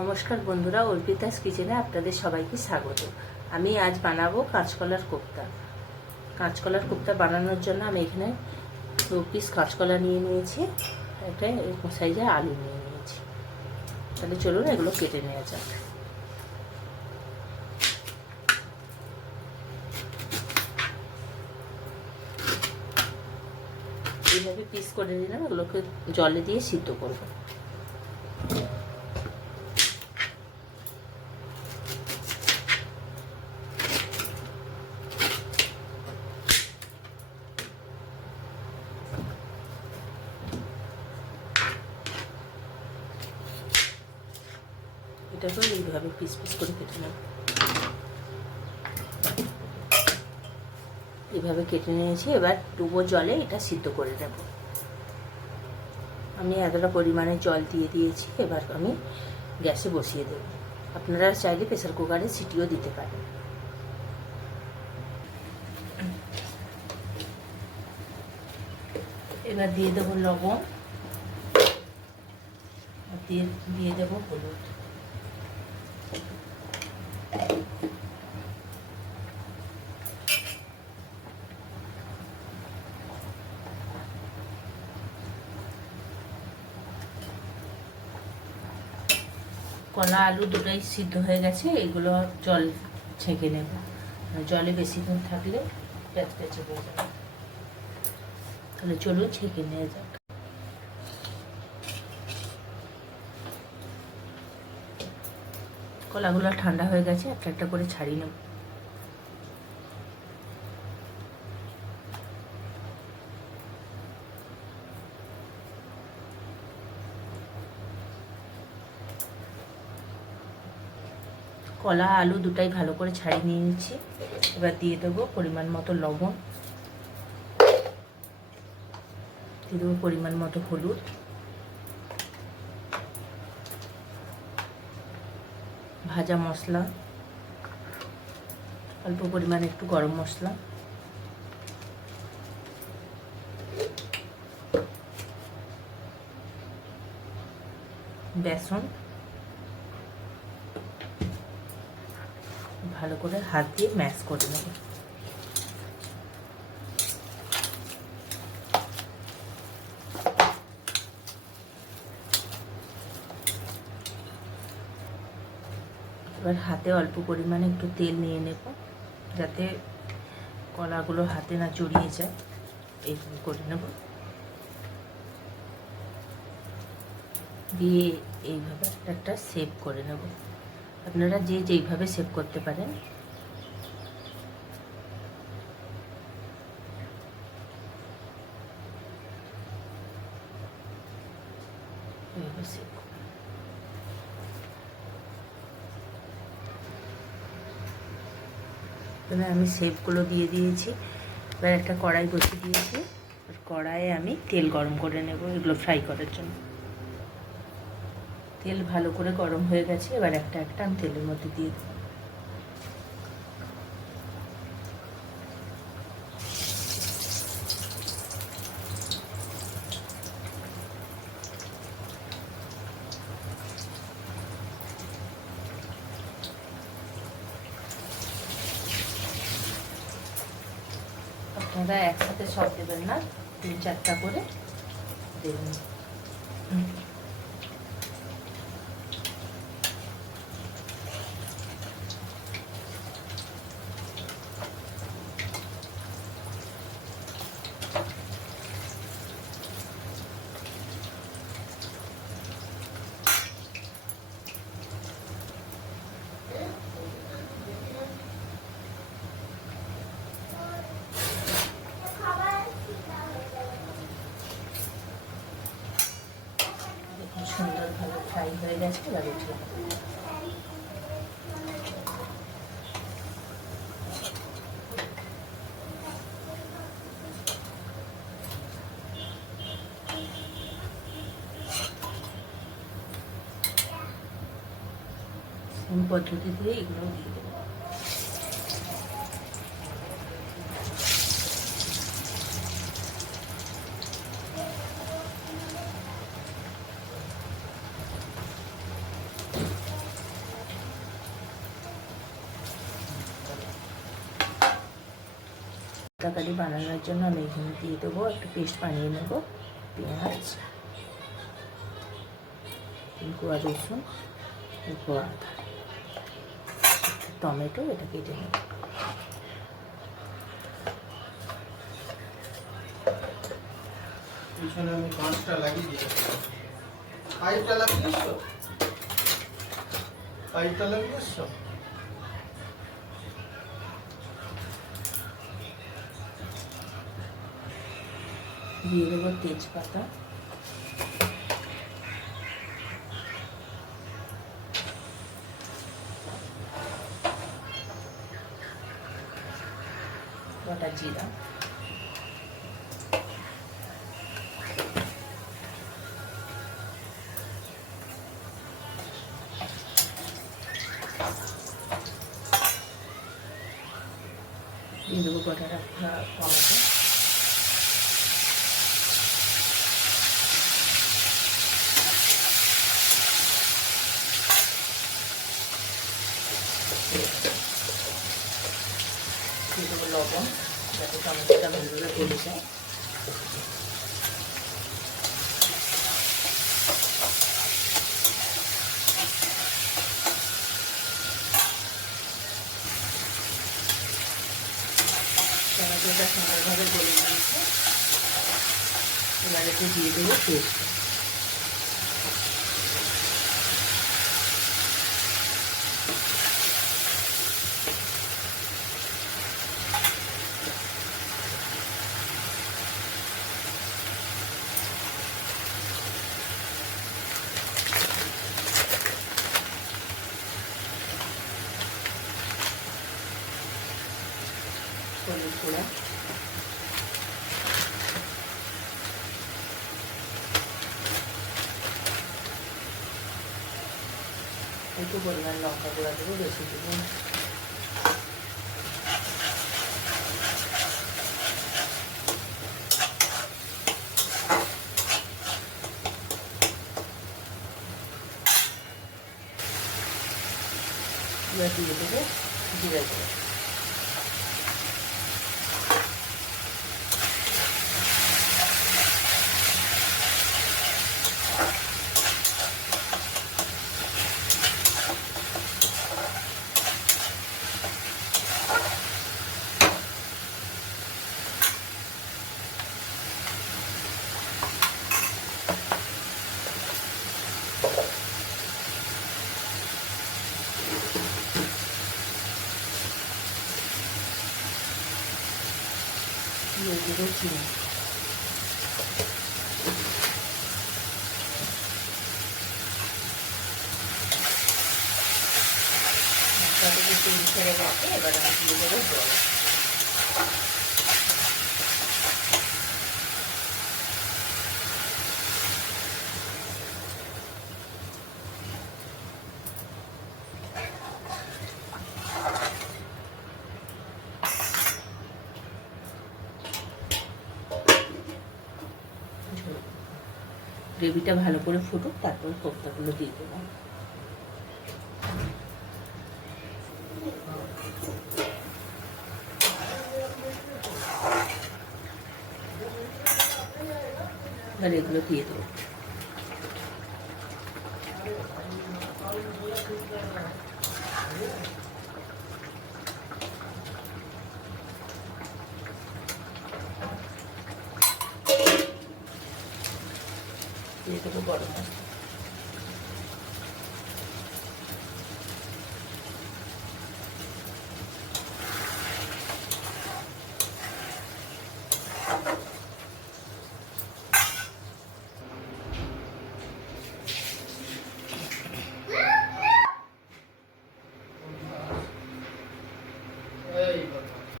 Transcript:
নমস্কার বন্ধুরা, অর্পিতাস কিচেনে আপনাদের সবাইকে স্বাগত। আমি আজ বানাবো কাঁচকলার কোপ্তা। কাঁচকলার কোপ্তা বানানোর জন্য আমি এখানে 2 পিস কাঁচকলা নিয়ে নিয়েছি, একটা এরকম সাইজের আলু নিয়ে নিয়েছি। তাহলে চলুন এগুলো কেটে নেওয়া যাক। এইভাবে পিস করে নিলাম, এগুলোকে জলে দিয়ে সিদ্ধ করবো। এটাকে এইভাবে পিস পিস করে কেটে নেব। এইভাবে কেটে নিয়েছি, এবার ডুবো জলে এটা সিদ্ধ করে নেব। আমি এতটা পরিমাণে জল দিয়ে দিয়েছি, এবার আমি গ্যাসে বসিয়ে দেব। আপনারা চাইলে প্রেসার কুকারে সিটিও দিতে পারেন। এবার দিয়ে দেবো লবণ, দিয়ে দেবো হলুদ। কলা আলু দুটোই সিদ্ধ হয়ে গেছে, এগুলো জল ছেঁকে নেব। জলে বেশিক্ষণ থাকলে প্যাচপ্যাচে হয়ে যাবে। তাহলে চলুন ছেঁকে নিয়ে যাক। কলাগুলো ঠান্ডা হয়ে গেছে, একটা একটা করে ছাড়িয়ে নেব। কলা আলু দুটাই ভালো করে ছাড়িয়ে নিয়ে নিচ্ছি। এবার দিয়ে দেবো পরিমাণ মতো লবণ, দিয়ে দেবো পরিমাণ মতো হলুদ, ভাজা মশলা, অল্প পরিমাণে একটু গরম মশলা, বেসন, ভালো করে হাত দিয়ে ম্যাশ করে নেব। এবার হাতে অল্প পরিমাণে একটু তেল নিয়ে নেব, যাতে কলাগুলো হাতে না জড়িয়ে যায়। এইভাবে করে নেব, দিয়ে এইভাবে একটা শেপ করে নেব। আপনারা যে যেইভাবে শেপ করতে পারেন। আমি শেপগুলো দিয়ে দিয়েছি। এবার একটা কড়াই বসিয়ে দিয়েছি, কড়াইয়ে আমি তেল গরম করে নেব এগুলো ফ্রাই করার জন্য। তেল ভালো করে গরম হয়ে গেছে, এবার একটা একটা আমি তেলের মধ্যে দিয়ে দেব। আপনারা একসাথে সব দেবেন না, 3-4টা করে দেবেন। সুন্দরভাবে ফ্রাই হয়ে গেছে, এবার উঠিয়ে পদ্ধতি দিয়ে এগুলো দিয়ে দেবো। কোপ্তা কারি বানানোর জন্য আমি এখানে দিয়ে দেবো, একটু পেস্ট বানিয়ে নেব। পেঁয়াজ, কোয়া রসুন, কোয়া আদা, টমেটো, এটা কেটে নেব। পিছনে আমি কাঁচটা লাগিয়ে দিতে পাইপটা লাগিয়েছো, পাইপটা লাগিয়েছো। দিয়ে দেবো তেজপাতা, গোটা জিরা, দিয়ে দেবো গোটা রাখা টমেটো, দিয়ে দেবো লবণ, যাতে টমেটোটা ভালোভাবে গলে যায়। টমেটোটা সুন্দরভাবে গলে দিয়েছে, এবারে তো দিয়ে দেবো পেস্ট। হলুদ গুঁড়া, একটু পরিমাণ লঙ্কা গুঁড়া দেবো, বেশি দেবো না। এবার দিয়ে দেবো জিরা গুঁড়ো, দিয়ে দেবো চিনি। মশলাটা যে তেল ছেড়ে গেছে, এবার আমি দিয়ে দেবো জল। গ্রেভিটা ভালো করে ফুটুক, তারপর কোপ্তাগুলো দিয়ে দেবো। এবার এগুলো দিয়ে দেবো। দিয়ে দেবো গরম মশলা।